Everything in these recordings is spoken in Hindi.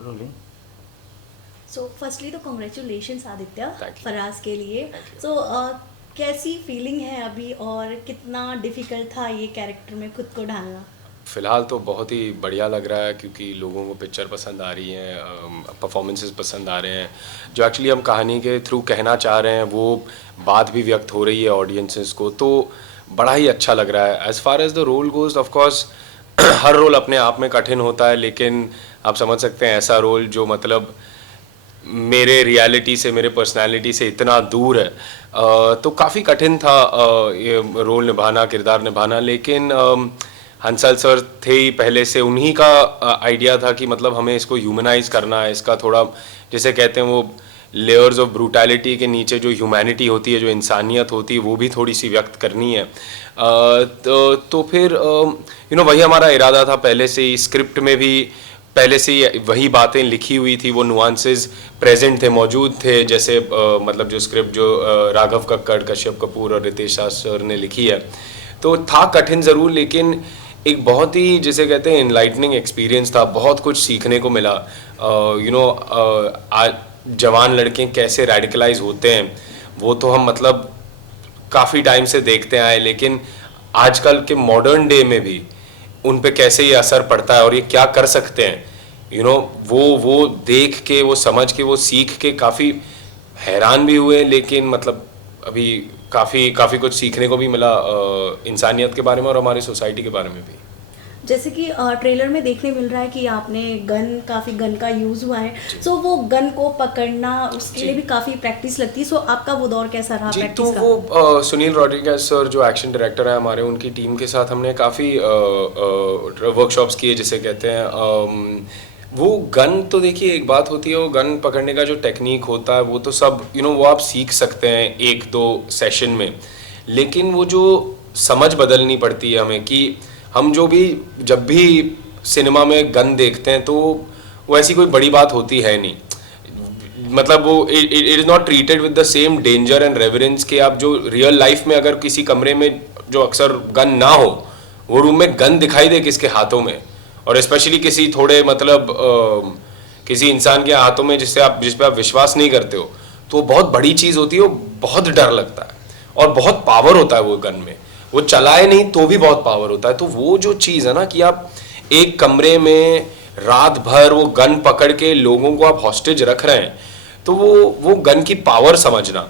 रोलिंग। सो फर्स्टली तो congratulations Aditya thank you. Faraz के लिए। Thank you. सो कैसी फीलिंग है अभी और कितना डिफिकल्ट था ये कैरेक्टर में खुद को ढालना? फ़िलहाल तो बहुत ही बढ़िया लग रहा है क्योंकि लोगों को पिक्चर पसंद आ रही हैं, परफॉर्मेंसेस पसंद आ रहे हैं। जो एक्चुअली हम कहानी के थ्रू कहना चाह रहे हैं वो बात भी व्यक्त हो रही है ऑडियंसेस को, तो बड़ा ही अच्छा लग रहा है। As far as the role goes of course हर रोल अपने आप में कठिन होता है, लेकिन आप समझ सकते हैं ऐसा रोल जो मतलब मेरे रियलिटी से, मेरे पर्सनालिटी से इतना दूर है, तो काफ़ी कठिन था ये रोल निभाना, किरदार निभाना। लेकिन हंसल सर थे ही पहले से, उन्हीं का आइडिया था कि मतलब हमें इसको ह्यूमनाइज करना है, इसका थोड़ा जैसे कहते हैं वो लेयर्स ऑफ ब्रूटैलिटी के नीचे जो ह्यूमैनिटी होती है, जो इंसानियत होती है, वो भी थोड़ी सी व्यक्त करनी है। तो फिर वही हमारा इरादा था पहले से ही। स्क्रिप्ट में भी पहले से ही वही बातें लिखी हुई थी, वो नुआंसेस प्रेजेंट थे, मौजूद थे। जैसे मतलब जो स्क्रिप्ट जो राघव कक्कड़, कश्यप कपूर और रितेश शाह सर ने लिखी है, तो था कठिन ज़रूर, लेकिन एक बहुत ही जिसे कहते हैं इनलाइटनिंग एक्सपीरियंस था। बहुत कुछ सीखने को मिला। आज जवान लड़के कैसे रेडिकलाइज होते हैं वो तो हम मतलब काफ़ी टाइम से देखते आए, लेकिन आजकल के मॉडर्न डे में भी उन पे कैसे ये असर पड़ता है और ये क्या कर सकते हैं, वो देख के, वो समझ के, वो सीख के काफ़ी हैरान भी हुए। लेकिन मतलब अभी काफ़ी काफ़ी कुछ सीखने को भी मिला इंसानियत के बारे में और हमारी सोसाइटी के बारे में भी। जैसे कि ट्रेलर में देखने मिल रहा है कि आपने काफ़ी गन का यूज़ हुआ है। सो वो गन को पकड़ना उसके जी लिए भी काफ़ी प्रैक्टिस लगती है। सो आपका वो दौर कैसा रहा जी, तो प्रैक्टिस का? वो सुनील रॉड्रिगेज सर जो एक्शन डायरेक्टर है हमारे, उनकी टीम के साथ हमने काफ़ी वर्कशॉप्स किए जिसे कहते हैं। वो गन तो देखिए एक बात होती है, वो गन पकड़ने का जो टेक्निक होता है वो तो सब वो आप सीख सकते हैं एक दो सेशन में। लेकिन वो जो समझ बदलनी पड़ती है हमें कि हम जो भी जब भी सिनेमा में गन देखते हैं तो वो ऐसी कोई बड़ी बात होती है नहीं। मतलब वो it is not treated with the same danger and reverence कि आप जो रियल लाइफ में अगर किसी कमरे में जो अक्सर गन ना हो, वो रूम में गन दिखाई दे किसके हाथों में, और स्पेशली किसी थोड़े मतलब किसी इंसान के हाथों में जिस पे आप विश्वास नहीं करते हो, तो वो बहुत बड़ी चीज़ होती है। वो बहुत डर लगता है और बहुत पावर होता है वो गन में। वो चलाए नहीं तो भी बहुत पावर होता है। तो वो जो चीज़ है ना कि आप एक कमरे में रात भर वो गन पकड़ के लोगों को आप हॉस्टेज रख रहे हैं, तो वो गन की पावर समझना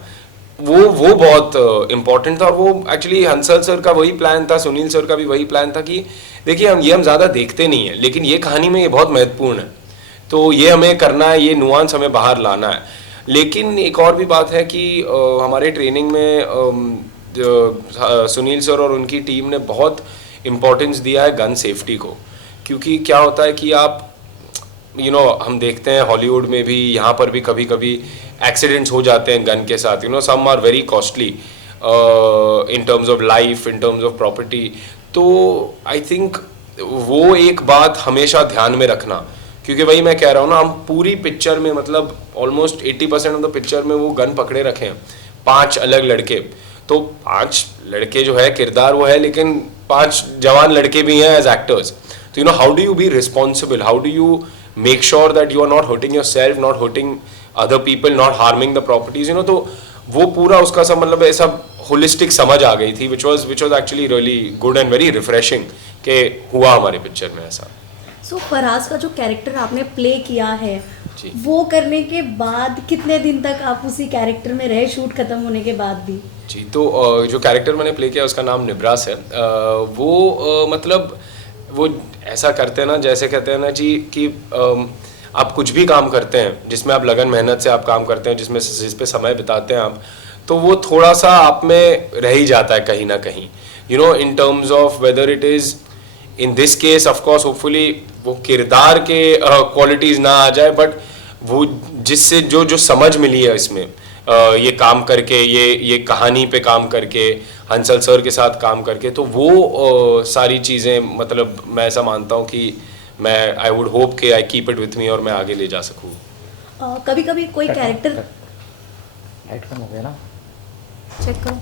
वो बहुत इम्पोर्टेंट था। और वो एक्चुअली हंसल सर का वही प्लान था, सुनील सर का भी वही प्लान था कि देखिए हम ज़्यादा देखते नहीं हैं, लेकिन ये कहानी में ये बहुत महत्वपूर्ण है, तो ये हमें करना है, ये नुआंस हमें बाहर लाना है। लेकिन एक और भी बात है कि हमारे ट्रेनिंग में सुनील सर और उनकी टीम ने बहुत इम्पोर्टेंस दिया है गन सेफ्टी को। क्योंकि क्या होता है कि आप हम देखते हैं हॉलीवुड में भी, यहाँ पर भी कभी कभी एक्सीडेंट्स हो जाते हैं गन के साथ। Some are very costly in terms of life, in terms of property. तो आई थिंक वो एक बात हमेशा ध्यान में रखना, क्योंकि वही मैं कह रहा हूँ ना, हम पूरी पिक्चर में मतलब ऑलमोस्ट 80% ऑफ द पिक्चर में वो गन पकड़े रखे हैं, 5 अलग लड़के। तो 5 लड़के जो है किरदार वो है, लेकिन 5 जवान लड़के भी हैं एज एक्टर्स। तो how do you be responsible, how do you make sure that you are not hurting yourself, not hurting other people, not harming the properties, तो वो पूरा उसका सब मतलब ऐसा होलिस्टिक समझ आ गई थी, which was actually really good and very refreshing कि हुआ हमारे पिक्चर में ऐसा। सो फराज का जो कैरेक्टर आपने प्ले किया है जी वो करने के बाद कितने दिन तक आप उसी कैरेक्टर में रहे शूट खत्म होने के बाद भी? जी, तो जो कैरेक्टर मैंने प्ले किया उसका नाम निब्रास है। वो मतलब वो ऐसा करते हैं ना, जैसे कहते हैं ना जी कि आप कुछ भी काम करते हैं जिसमें आप लगन मेहनत से आप काम करते हैं, जिस पे समय बिताते हैं आप, तो वो थोड़ा सा आप में रह ही जाता है कहीं ना कहीं, इन terms of whether it is in this case of course hopefully वो किरदार के क्वालिटीज़ ना आ जाए, बट वो जिससे जो जो समझ मिली है इसमें ये काम करके, ये कहानी पे काम करके, हंसल सर के साथ काम करके, तो वो सारी चीज़ें मतलब मैं ऐसा मानता हूँ कि मैं आई वुड होप कि I keep it with me और मैं आगे ले जा सकूँ। कभी कभी कोई कट कैरेक्टर लाइट कम हो गया ना। चेक करो।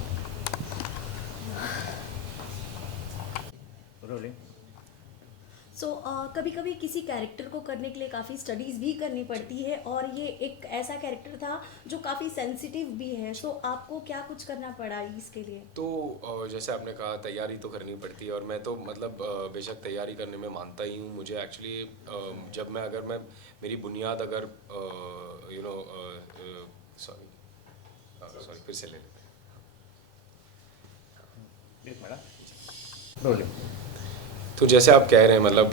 रोलिंग। सो कभी कभी किसी कैरेक्टर को करने के लिए काफ़ी स्टडीज़ भी करनी पड़ती है, और ये एक ऐसा कैरेक्टर था जो काफ़ी सेंसिटिव भी है। सो आपको क्या कुछ करना पड़ा इसके लिए? तो जैसे आपने कहा तैयारी तो करनी पड़ती है और मैं तो मतलब बेशक तैयारी करने में मानता ही हूँ। मुझे एक्चुअली जब मैं अगर मैं मेरी बुनियाद अगर यू नो सॉरी फिर से ले लेते हैं। एक मिनट रोलिंग। तो जैसे आप कह रहे हैं मतलब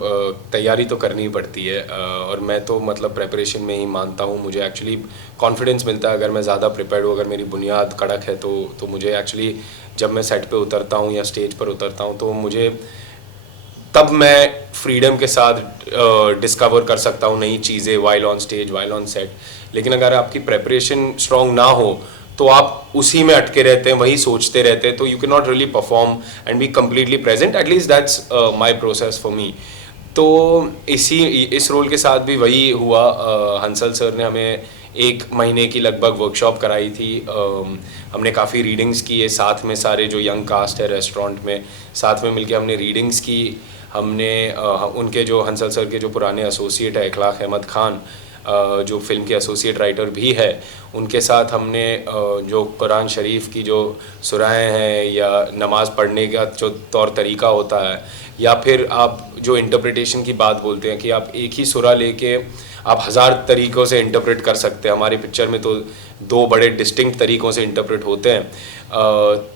तैयारी तो करनी ही पड़ती है और मैं तो मतलब प्रेपरेशन में ही मानता हूँ। मुझे एक्चुअली कॉन्फिडेंस मिलता है अगर मैं ज़्यादा प्रिपेयर्ड हूँ, अगर मेरी बुनियाद कड़क है तो मुझे एक्चुअली जब मैं सेट पे उतरता हूँ या स्टेज पर उतरता हूँ तो मुझे तब मैं फ्रीडम के साथ डिस्कवर कर सकता हूँ नई चीज़ें while on stage while on set. लेकिन अगर आपकी प्रेपरेशन स्ट्रॉन्ग ना हो तो आप उसी में अटके रहते हैं, वही सोचते रहते हैं, तो you can not really perform and be completely present. At least that's my process for me. तो इस रोल के साथ भी वही हुआ। हंसल सर ने हमें 1 महीने की लगभग वर्कशॉप कराई थी। हमने काफ़ी रीडिंग्स की है साथ में, सारे जो यंग कास्ट है रेस्टोरेंट में साथ में मिलके हमने रीडिंग्स की। हमने उनके जो हंसल सर के जो पुराने एसोसिएट है इखलाक अहमद खान, जो फिल्म के एसोसिएट राइटर भी है, उनके साथ हमने जो कुरान शरीफ की जो सुराहें हैं या नमाज़ पढ़ने का जो तौर तरीका होता है, या फिर आप जो इंटरप्रिटेशन की बात बोलते हैं कि आप एक ही सुरा लेके आप 1000 तरीक़ों से इंटरप्रेट कर सकते हैं। हमारी पिक्चर में तो 2 बड़े डिस्टिंक्ट तरीक़ों से इंटरप्रेट होते हैं।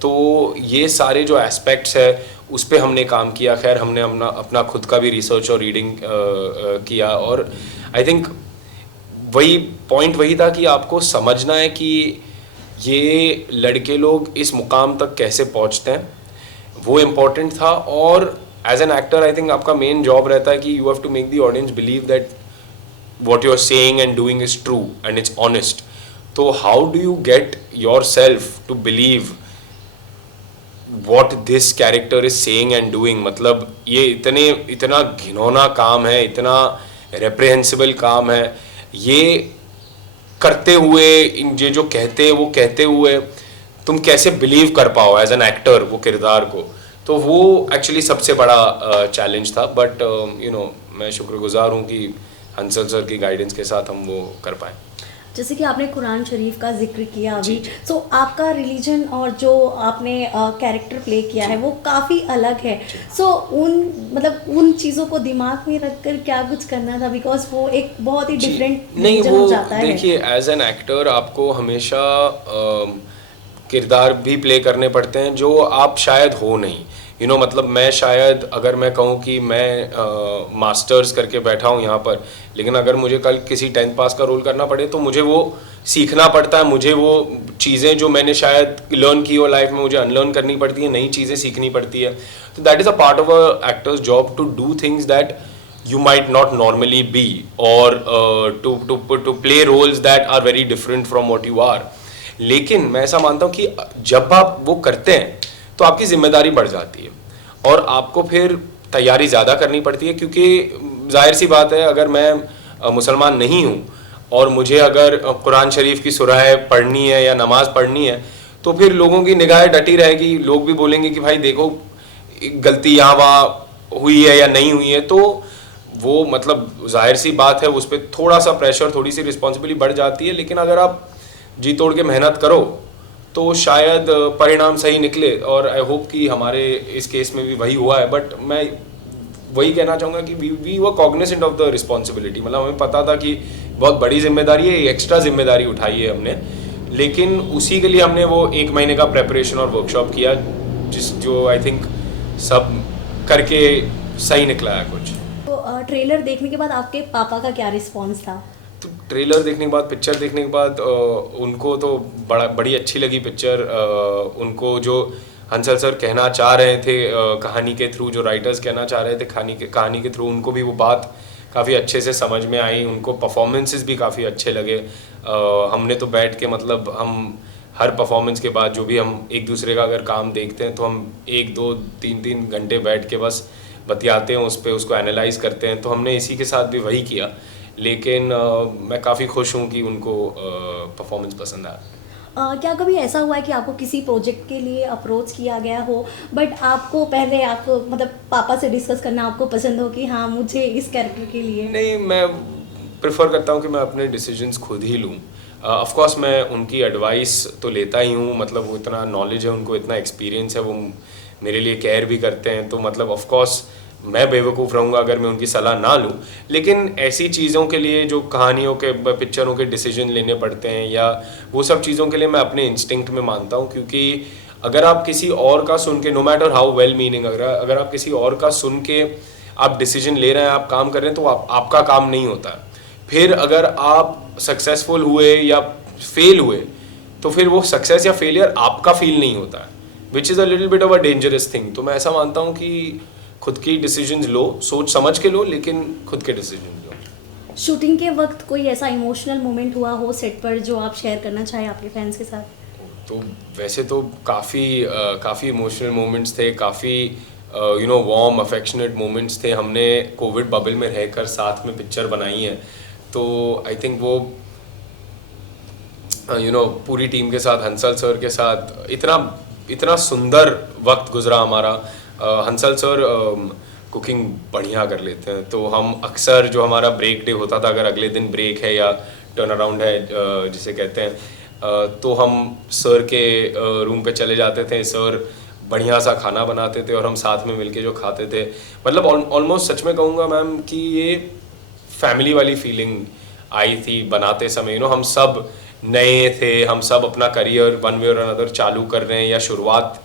तो ये सारे जो एस्पेक्ट्स है उस पे हमने काम किया। खैर हमने अपना खुद का भी रिसर्च और रीडिंग किया और आई थिंक वही पॉइंट वही था कि आपको समझना है कि ये लड़के लोग इस मुकाम तक कैसे पहुंचते हैं, वो इम्पोर्टेंट था। और as an actor I think आपका मेन जॉब रहता है कि you have to make the audience believe that what you're saying and doing is true and it's honest. So how do you get yourself to believe what this character is saying and doing? मतलब ये इतना घिनौना काम है, इतना reprehensible काम है, ये करते हुए ये जो कहते हैं वो कहते हुए तुम कैसे बिलीव कर पाओ एज एन एक्टर वो किरदार को। तो वो एक्चुअली सबसे बड़ा चैलेंज था। बट यू नो मैं शुक्रगुजार हूँ कि हंसल सर की गाइडेंस के साथ हम वो कर पाए। जैसे कि आपने कुरान शरीफ का जिक्र किया अभी, तो आपका रिलीजन और जो आपने कैरेक्टर प्ले किया है वो काफ़ी अलग है। सो उन चीज़ों को दिमाग में रखकर क्या कुछ करना था, बिकॉज वो एक बहुत ही डिफरेंट नहीं हो जाता है। देखिए एज एन एक्टर आपको हमेशा किरदार भी प्ले करने पड़ते हैं जो आप शायद हो नहीं। यू नो मतलब मैं शायद अगर मैं कहूँ कि मैं मास्टर्स करके बैठा हूँ यहाँ पर, लेकिन अगर मुझे कल किसी 10th पास का रोल करना पड़े तो मुझे वो सीखना पड़ता है। मुझे वो चीज़ें जो मैंने शायद लर्न की हो लाइफ में मुझे अनलर्न करनी पड़ती है, नई चीज़ें सीखनी पड़ती है। तो that is a part of a actor's job to do things that you might not normally be or to play roles that are very different from what you are. लेकिन मैं ऐसा मानता हूँ कि जब आप वो करते हैं तो आपकी जिम्मेदारी बढ़ जाती है और आपको फिर तैयारी ज़्यादा करनी पड़ती है, क्योंकि जाहिर सी बात है अगर मैं मुसलमान नहीं हूँ और मुझे अगर कुरान शरीफ की सुराहें पढ़नी है या नमाज़ पढ़नी है तो फिर लोगों की निगाहें डटी रहेगी। लोग भी बोलेंगे कि भाई देखो गलती यहाँ वहाँ हुई है या नहीं हुई है। तो वो मतलब जाहिर सी बात है उस पर थोड़ा सा प्रेशर, थोड़ी सी रिस्पॉन्सिबिलिटी बढ़ जाती है। लेकिन अगर आप जी तोड़ के मेहनत करो तो शायद परिणाम सही निकले और आई होप कि हमारे इस केस में भी वही हुआ है। बट मैं वही कहना चाहूँगा कि we were cognizant of the responsibility. मतलब हमें पता था कि बहुत बड़ी जिम्मेदारी है, एक्स्ट्रा जिम्मेदारी उठाई है हमने, लेकिन उसी के लिए हमने वो 1 महीने का प्रेपरेशन और वर्कशॉप किया जो आई थिंक सब करके सही निकला है कुछ। तो ट्रेलर देखने के बाद आपके पापा का क्या रिस्पॉन्स था? तो ट्रेलर देखने के बाद, पिक्चर देखने के बाद उनको तो बड़ी अच्छी लगी पिक्चर। उनको जो हंसल सर कहना चाह रहे थे कहानी के थ्रू, जो राइटर्स कहना चाह रहे थे कहानी के थ्रू, उनको भी वो बात काफ़ी अच्छे से समझ में आई। उनको परफॉर्मेंसेस भी काफ़ी अच्छे लगे। हमने तो बैठ के मतलब हम हर परफॉर्मेंस के बाद जो भी हम एक दूसरे का अगर काम देखते हैं तो हम 1, 2, 3 घंटे बैठ के बस बतियाते हैं उस पर, उसको एनालाइज करते हैं। तो हमने इसी के साथ भी वही किया। लेकिन मैं काफ़ी खुश हूँ कि उनको परफॉर्मेंस पसंद आया। क्या कभी ऐसा हुआ है कि आपको किसी प्रोजेक्ट के लिए अप्रोच किया गया हो, बट आपको पहले आपको मतलब पापा से डिस्कस करना आपको पसंद हो कि हाँ मुझे इस कैरेक्टर के लिए? नहीं, मैं प्रेफर करता हूँ कि मैं अपने डिसीजंस खुद ही लूँ। ऑफ कोर्स मैं उनकी एडवाइस तो लेता ही हूँ, मतलब वो इतना नॉलेज है उनको, इतना एक्सपीरियंस है, वो मेरे लिए केयर भी करते हैं, तो मतलब ऑफ कोर्स मैं बेवकूफ़ रहूँगा अगर मैं उनकी सलाह ना लूँ। लेकिन ऐसी चीज़ों के लिए जो कहानियों के पिक्चरों के डिसीजन लेने पड़ते हैं या वो सब चीज़ों के लिए मैं अपने इंस्टिंक्ट में मानता हूँ, क्योंकि अगर आप किसी और का सुन के, no matter how well meaning, अगर आप किसी और का सुन के आप डिसीजन ले रहे हैं, आप काम कर रहे हैं, तो आपका काम नहीं होता है। फिर अगर आप सक्सेसफुल हुए या फेल हुए तो फिर वो सक्सेस या फेलियर आपका फील नहीं होता है, which is a little bit of a dangerous thing. तो मैं ऐसा मानता हूँ कि खुद की डिसीजंस लो, सोच समझ के लो, लेकिन खुद के डिसीजन लो। शूटिंग के वक्त कोई ऐसा इमोशनल मोमेंट हुआ हो सेट पर जो आप शेयर करना चाहें आपके फैंस के साथ? तो वैसे तो काफ़ी इमोशनल मोमेंट्स थे, काफ़ी वार्म अफेक्शनेट मोमेंट्स थे। हमने कोविड बबल में रहकर साथ में पिक्चर बनाई है, तो आई थिंक वो पूरी टीम के साथ, हंसल सर के साथ इतना इतना सुंदर वक्त गुजरा हमारा। हंसल सर कुकिंग बढ़िया कर लेते हैं, तो हम अक्सर जो हमारा ब्रेक डे होता था, अगर अगले दिन ब्रेक है या टर्न अराउंड है जिसे कहते हैं, तो हम सर के रूम पे चले जाते थे। सर बढ़िया सा खाना बनाते थे और हम साथ में मिलके जो खाते थे, मतलब ऑलमोस्ट सच में कहूँगा मैम कि ये फैमिली वाली फीलिंग आई थी बनाते समय। हम सब नए थे, हम सब अपना करियर वन वे और अनदर चालू कर रहे हैं या शुरुआत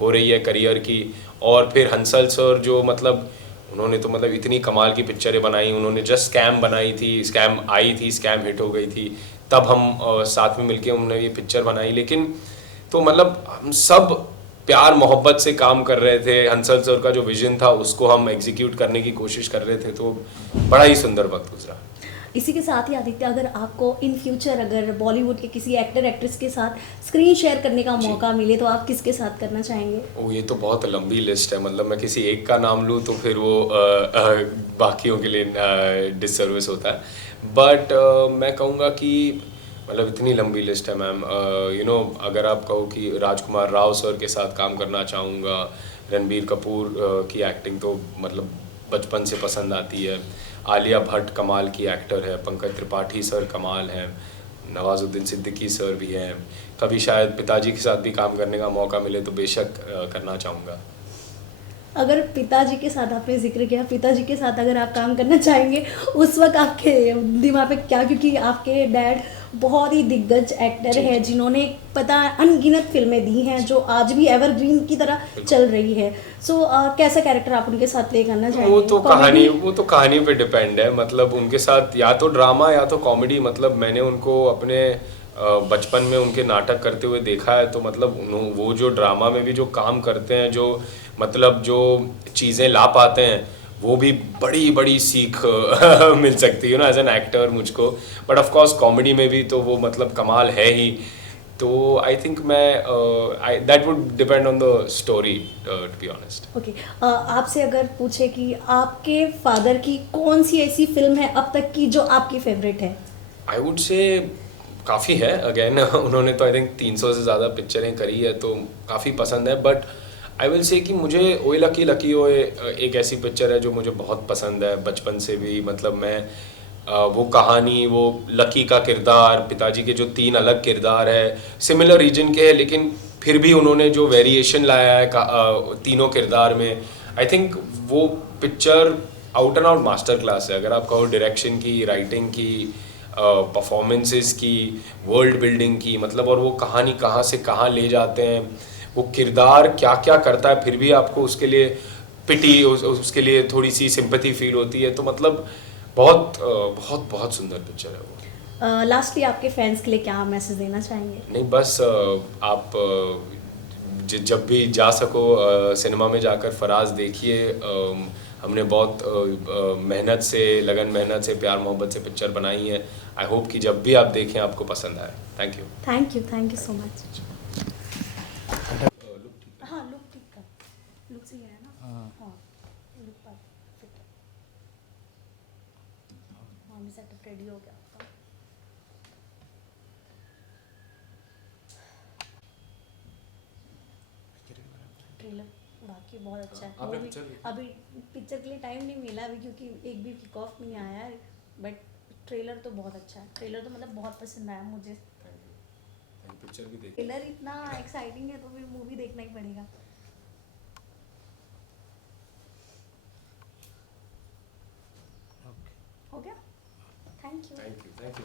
हो रही है करियर की। और फिर हंसल सर जो मतलब उन्होंने तो मतलब इतनी कमाल की पिक्चरें बनाई। उन्होंने जस्ट स्कैम बनाई थी, स्कैम आई थी, स्कैम हिट हो गई थी, तब हम साथ में मिलके उन्होंने ये पिक्चर बनाई। लेकिन तो मतलब हम सब प्यार मोहब्बत से काम कर रहे थे। हंसल सर का जो विजन था उसको हम एग्जीक्यूट करने की कोशिश कर रहे थे, तो बड़ा ही सुंदर वक्त गुजरा। इसी के साथ ही आदित्य, अगर आपको इन फ्यूचर अगर बॉलीवुड के किसी एक्टर एक्ट्रेस के साथ स्क्रीन शेयर करने का मौका मिले तो आप किसके साथ करना चाहेंगे? ओ, ये तो बहुत लंबी लिस्ट है, मतलब मैं किसी एक का नाम लूँ तो फिर वो बाकियों के लिए डिससर्विस होता है। बट मैं कहूँगा कि मतलब इतनी लंबी लिस्ट है मैम। अगर आप कहो कि राजकुमार राव सर के साथ काम करना चाहूँगा। रणबीर कपूर की एक्टिंग तो मतलब बचपन से पसंद आती है। आलिया भट्ट कमाल की एक्टर है। पंकज त्रिपाठी सर कमाल हैं। नवाजुद्दीन सिद्दीकी सर भी हैं। कभी शायद पिताजी के साथ भी काम करने का मौका मिले तो बेशक करना चाहूँगा। अगर पिताजी के साथ आपने जिक्र किया, पिताजी के साथ अगर आप काम करना चाहेंगे उस वक्त आपके दिमाग में क्या, क्योंकि आपके डैड बहुत ही दिग्गज एक्टर है जिन्होंने पता अनगिनत फिल्में दी हैं जो आज भी एवरग्रीन की तरह चल रही है। सो कैसा कैरेक्टर आप उनके साथ प्ले करना चाहेंगे? वो तो कहानी पे डिपेंड है। मतलब उनके साथ या तो ड्रामा या तो कॉमेडी। मतलब मैंने उनको अपने बचपन में उनके नाटक करते हुए देखा है, तो मतलब वो जो ड्रामा में भी जो काम करते हैं, जो मतलब जो चीज़ें ला पाते हैं, वो भी बड़ी बड़ी सीख मिल सकती है ना एज एन एक्टर मुझको। बट ऑफ कोर्स कॉमेडी में भी तो वो मतलब कमाल है ही। तो आई थिंक मैं that would depend on the story to be honest. Okay, आपसे अगर पूछे कि आपके फादर की कौन सी ऐसी फिल्म है अब तक की जो आपकी फेवरेट है? आई वुड से काफ़ी है। अगेन उन्होंने तो आई थिंक 300 से ज़्यादा पिक्चरें करी है, तो काफ़ी पसंद है। बट आई विल से कि मुझे ओए लकी लकी ओए एक ऐसी पिक्चर है जो मुझे बहुत पसंद है बचपन से भी। मतलब मैं वो कहानी, वो लकी का किरदार, पिताजी के जो 3 अलग किरदार है, सिमिलर रीजन के हैं, लेकिन फिर भी उन्होंने जो वेरिएशन लाया है तीनों किरदार में, आई थिंक वो picture out and out master class है। अगर आप कहो डायरेक्शन की, राइटिंग की, परफॉर्मेंसेस की, वर्ल्ड बिल्डिंग की, मतलब और वो कहानी कहाँ से कहाँ ले जाते हैं, वो किरदार क्या क्या करता है, फिर भी आपको उसके लिए पिटी, उसके लिए थोड़ी सी सिंपैथी फील होती है। तो मतलब बहुत बहुत बहुत सुंदर पिक्चर है वो। लास्टली आपके फैंस के लिए क्या मैसेज देना चाहेंगे? नहीं, बस आप जब भी जा सको सिनेमा में जाकर फराज देखिए। हमने बहुत मेहनत से, लगन मेहनत से, प्यार मोहब्बत से पिक्चर बनाई है। आई होप कि जब भी आप देखें आपको पसंद आए। Thank you. Thank you so much. हाँ, लुक ठीक था, लुक सही है ना? हाँ, लुक परफेक्ट है। हाँ, सेटअप रेडी हो गया आपका। ट्रेलर बाकी बहुत अच्छा है। आपने वो भी पिक्चर देखी? अभी पिक्चर के लिए टाइम नहीं मिला अभी, क्योंकि एक भी किक ऑफ नहीं आया है, बट ट्रेलर तो बहुत अच्छा है। ट्रेलर तो मतलब बहुत पसंद आया मुझे। थैंक यू पिक्चर भी देखी। ट्रेलर इतना एक्साइटिंग है तो फिर मूवी देखना ही पड़ेगा। ओके हो गया? Thank you. Thank you very